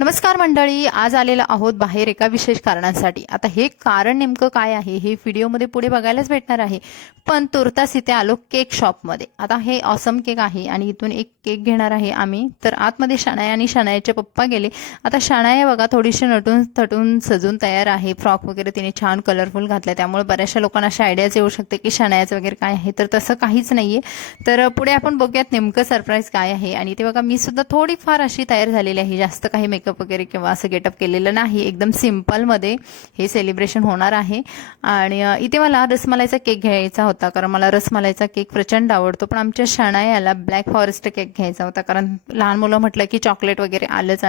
नमस्कार मंडळी, आज आलेलो आहोत बाहेर एका विशेष कारणासाठी. आता हे कारण नेमकं काय आहे हे व्हिडिओमध्ये पुढे बघायलाच भेटणार आहे. पण तुर्तास इथे आलो केक शॉपमध्ये. आता हे ऑसम केक आहे आणि इथून एक केक घेणार आहे आम्ही. तर आतमध्ये शनाया आणि शनायाचे पप्पा गेले. आता शनाया बघा थोडीशी नटून थटून सजून तयार आहे. फ्रॉक वगैरे तिने छान कलरफुल घातलाय, त्यामुळे बऱ्याचशा लोकांना अशी आयडियाच येऊ शकते की शनायाचं वगैरे काय आहे. तर तसं काहीच नाहीये. तर पुढे आपण बघूयात नेमकं सरप्राईज काय आहे. आणि ते बघा मी सुद्धा थोडीफार अशी तयार झालेली आहे, जास्त काही मेकअप वगैरे किंवा असं गेटअप केलेलं नाही. एकदम सिम्पलमध्ये हे सेलिब्रेशन होणार आहे. आणि इथे मला रसमलाईचा केक घ्यायचा होता, कारण मला रसमलाईचा केक प्रचंड आवडतो. पण आमच्या शनायाला ब्लॅक फॉरेस्ट केक घ्यायचा होता, कारण लहान मुलं म्हटलं की चॉकलेट वगैरे आलंच.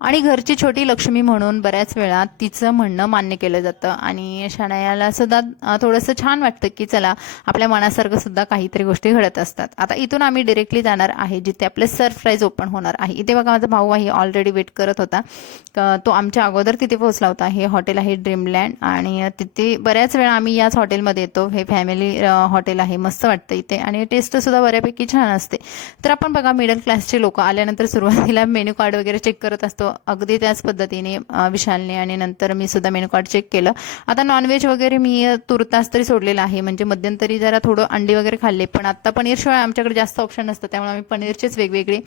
आणि घरची छोटी लक्ष्मी म्हणून बऱ्याच वेळा तिचं म्हणणं मान्य केलं जातं. आणि शनायाला सुद्धा थोडंसं छान वाटतं की चला आपल्या मनासारखं सुद्धा काहीतरी गोष्टी घडत असतात. आता इथून आम्ही डिरेक्टली जाणार आहे जिथे आपलं सरप्राईज ओपन होणार आहे. इथे बघा माझा भाऊ आहे, ऑलरेडी वेट करत होता. तो आमच्या अगोदर तिथे पोहोचला होता. हे हॉटेल आहे ड्रीमलँड, आणि तिथे बऱ्याच वेळा आम्ही याच हॉटेलमध्ये येतो. हे फॅमिली हॉटेल आहे, मस्त वाटतं इथे आणि टेस्ट सुद्धा बऱ्यापैकी छान असते. तर आपण बघा मिडल क्लासचे लोक आल्यानंतर सुरुवातीला मेन्यू कार्ड वगैरे चेक करत असतो. अगदी त्याच पद्धतीने विशालने आणि नंतर मी सुद्धा मेनू कार्ड चेक केलं. आता नॉनव्हेज वगैरे मी तुर्तास तरी सोडलेलं आहे, म्हणजे मध्यंतरी जरा थोडं अंडी वगैरे खाल्ले. पण आता पनीरशिवाय आमच्याकडे जास्त ऑप्शन नसतं, त्यामुळे आम्ही पनीरचेच वेगवेगळे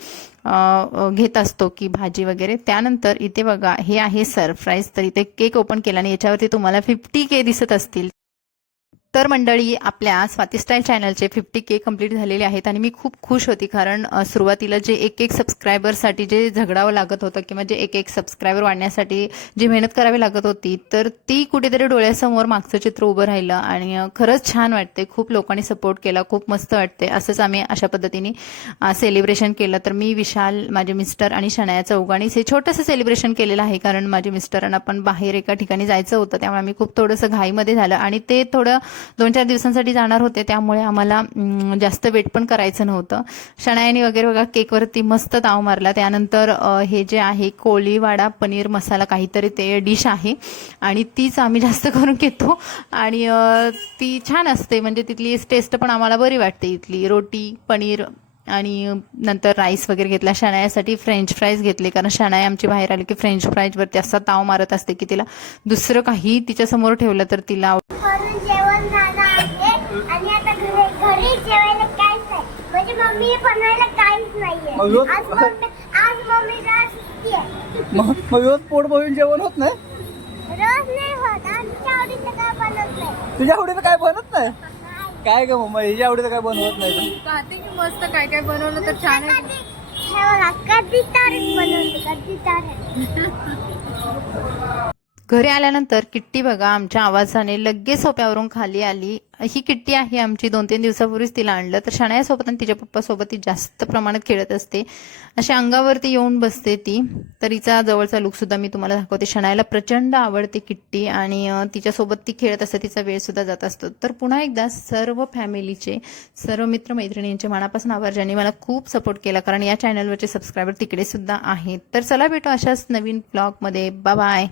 घेत असतो की भाजी वगैरे. त्यानंतर इथे बघा हे आहे सरप्राईज. तर इथे केक ओपन केला आणि याच्यावरती तुम्हाला 50K दिसत असतील. तर मंडळी आपल्या स्वाती स्टाईल चॅनलचे 50K कंप्लीट झालेले आहेत आणि मी खूप खुश होती, कारण सुरुवातीला जे एक सबस्क्रायबरसाठी जे झगडावं लागत होतं किंवा जे एक सबस्क्रायबर वाढण्यासाठी जी मेहनत करावी लागत होती, तर ती कुठेतरी डोळ्यासमोर मागचं चित्र उभं राहिलं. आणि खरंच छान वाटते. खूप लोकांनी सपोर्ट केला, खूप मस्त वाटते. असंच आम्ही अशा पद्धतीने सेलिब्रेशन केलं. तर मी, विशाल, माझे मिस्टर आणि शनाया चौघांनीच हे छोटंसं सेलिब्रेशन केलेलं आहे, कारण माझ्या मिस्टरांना पण बाहेर एका ठिकाणी जायचं होतं. त्यामुळे आम्ही खूप थोडंसं घाईमध्ये झालं आणि ते थोडं 2-4 दिवसांसाठी जाणार होते, त्यामुळे आम्हाला जास्त वेट पण करायचं नव्हतं. शनायाने वगैरे बघा केकवरती मस्त ताव मारला. त्यानंतर हे जे आहे कोळीवाडा पनीर मसाला काहीतरी ते डिश आहे आणि तीच आम्ही जास्त करून घेतो आणि ती छान असते, म्हणजे तिथली टेस्ट पण आम्हाला बरी वाटते. इथली रोटी पनीर आणि नंतर राईस वगैरे घेतला. शनायासाठी फ्रेंच फ्राईज घेतले, कारण शनाया आमची बाहेर आली की फ्रेंच फ्राईजवरती असा ताव मारत असते की तिला दुसरं काही तिच्यासमोर ठेवलं तर तिला जेवण झालं आहे आणि आता घरी जेवायला काहीच नाही, म्हणजे मम्मी बनवायला काहीच नाहीये. आज मम्मीला सुट्टी आहे. मग रोज पोट भरून जेवण होत नाही? रोज नाही होत. आमच्या आवडीचं काय बनत नाही. तुझ्या आवडीचं काय बनत नाही? काय ग मम्मा, हिच्या आवडीचं काय बनवत नाही? कहते की मस्त काय काय बनवलं तर छान आहे. कधी तरच बनवते, कधी तर. घरी आल्यानंतर किट्टी बघा आमच्या आवाजाने लगेच सोप्यावरून खाली आली. ही किट्टी आहे आमची, 2-3 दिवसापूर्वीच तिला आणलं. तर शनायासोबत आणि तिच्या पप्पासोबत ती जास्त प्रमाणात खेळत असते, अशा अंगावरती येऊन बसते ती. तर हिचा जवळचा लुक सुद्धा मी तुम्हाला दाखवते. शनायाला प्रचंड आवडते किट्टी आणि तिच्यासोबत ती खेळत असते, तिचा वेळ सुद्धा जात असतो. तर पुन्हा एकदा सर्व फॅमिलीचे, सर्व मित्रमैत्रिणींचे मनापासून आभार, ज्यांनी मला खूप सपोर्ट केला, कारण या चॅनलवरचे सबस्क्रायबर तिकडे सुद्धा आहेत. तर चला भेटू अशाच नवीन ब्लॉगमध्ये. Bye bye.